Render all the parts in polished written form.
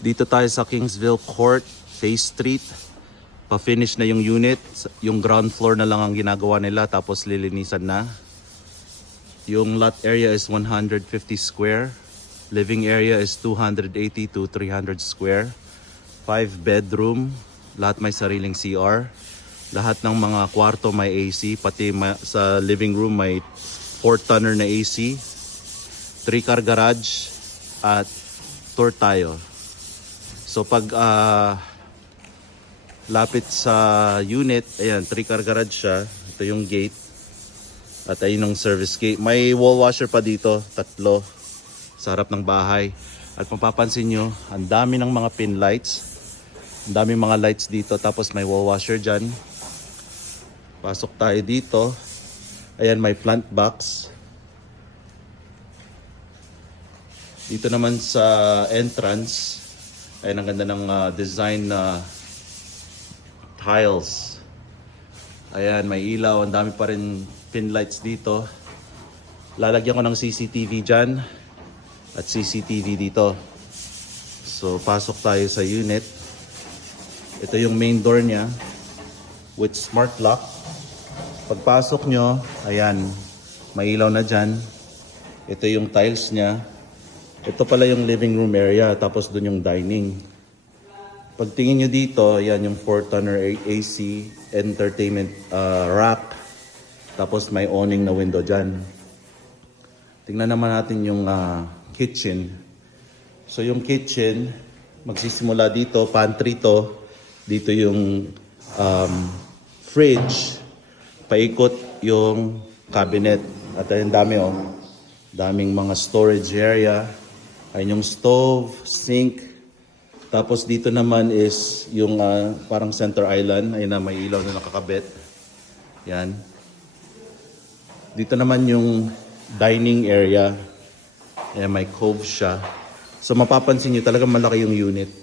Dito tayo sa Kingsville Court, Phase Street. Pa-finish na yung unit. Yung ground floor na lang ang ginagawa nila tapos lilinisan na. Yung lot area is 150 square. Living area is 280 to 300 square. 5 bedroom. Lahat may sariling CR. Lahat ng mga kwarto may AC. Pati sa living room may 4-tonner na AC. 3-car garage. At tour tayo. So pag lapit sa unit, ayan, 3-car garage siya. Ito yung gate. At ayun ang service gate. May wall washer pa dito, 3 sa harap ng bahay. At mapapansin nyo, ang dami ng mga pin lights. Ang dami mga lights dito. Tapos may wall washer dyan. Pasok tayo dito. Ayan, may plant box. Dito naman sa entrance, ayan, ang ganda ng design na tiles. Ayan, may ilaw. Ang dami pa rin pin lights dito. Lalagyan ko ng CCTV dyan. At CCTV dito. So, pasok tayo sa unit. Ito yung main door niya. With smart lock. Pagpasok nyo, ayan, may ilaw na dyan. Ito yung tiles niya. Ito pala yung living room area, tapos dun yung dining. Pagtingin nyo dito, yan yung 4-tonner AC, entertainment rack. Tapos may awning na window dyan. Tingnan naman natin yung kitchen. So yung kitchen, magsisimula dito, pantry to. Dito yung fridge. Paikot yung cabinet. At ayun, dami oh. Daming mga storage area. Ayun yung stove, sink. Tapos dito naman is yung parang center island. Ayun na, may ilaw na nakakabit. Yan. Dito naman yung dining area. Ayan, may cove siya. So mapapansin nyo, talagang malaki yung unit.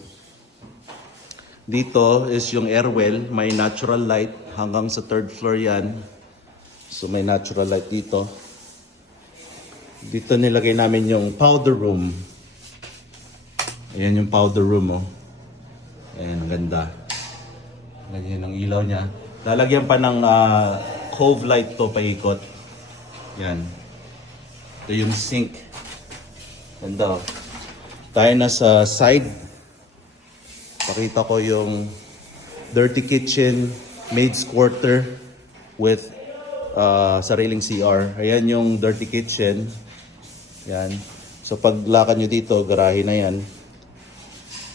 Dito is yung airwell. May natural light. Hanggang sa 3rd floor yan. So may natural light dito. Dito nilagay namin yung powder room. Ayan yung powder room, oh. Ayan, ang ganda. Ganyan ang ilaw niya. Lalagyan pa ng cove light to paikot. Yan. Ito yung sink. Ganda, oh. Tayo na sa side. Pakita ko yung dirty kitchen, maid's quarter with sariling CR. Ayan yung dirty kitchen. Yan. So paglakad nyo dito, garahe na yan.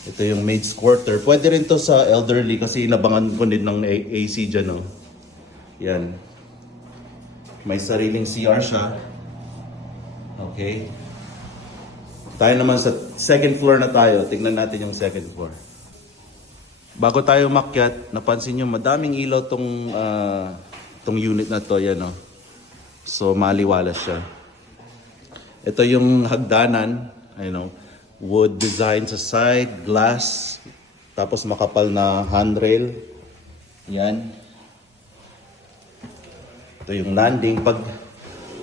Ito yung maid's quarter. Pwede rin to sa elderly kasi inabangan ko din ng AC dyan, oh. Yan. May sariling CR siya. Okay. Tayo naman sa 2nd floor na tayo. Tingnan natin yung 2nd floor. Bago tayo makyat, napansin nyo madaming ilaw tong unit na to. Yan, oh. So maliwalas siya. Ito yung hagdanan. Ayun, oh. Wood design sa side, glass, tapos makapal na handrail. Yan. Ito yung landing.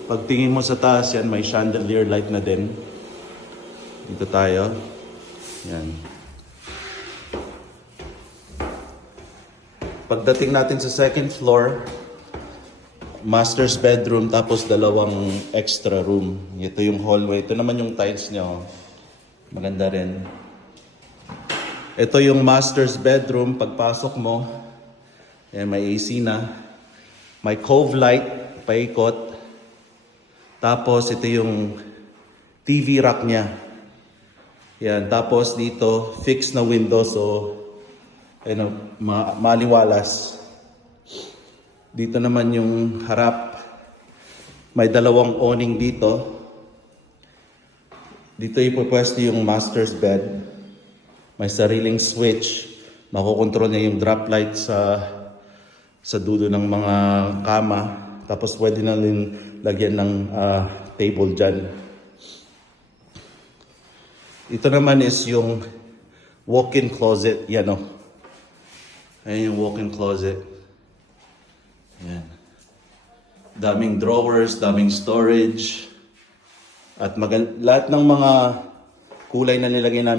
Pagtingin mo sa taas, yan, may chandelier light na din. Dito tayo. Yan. Pagdating natin sa 2nd floor, master's bedroom, tapos 2 extra room. Ito yung hallway. Ito naman yung tiles niya, oh. Maganda rin. Ito yung master's bedroom. Pagpasok mo, yan, may AC na. May cove light, paikot. Tapos ito yung TV rack niya. Yan, tapos dito, fixed na window. So, ano, maliwalas. Dito naman yung harap. May 2 awning dito. Dito ipopwesto yung master's bed. May sariling switch. Makokontrol niya yung drop light sa dulo ng mga kama. Tapos pwede na rin lagyan ng table dyan. Ito naman is yung walk-in closet. Yan, oh. Ayan yung walk-in closet. Yan. Daming drawers, daming storage. At lahat ng mga kulay na nilagay namin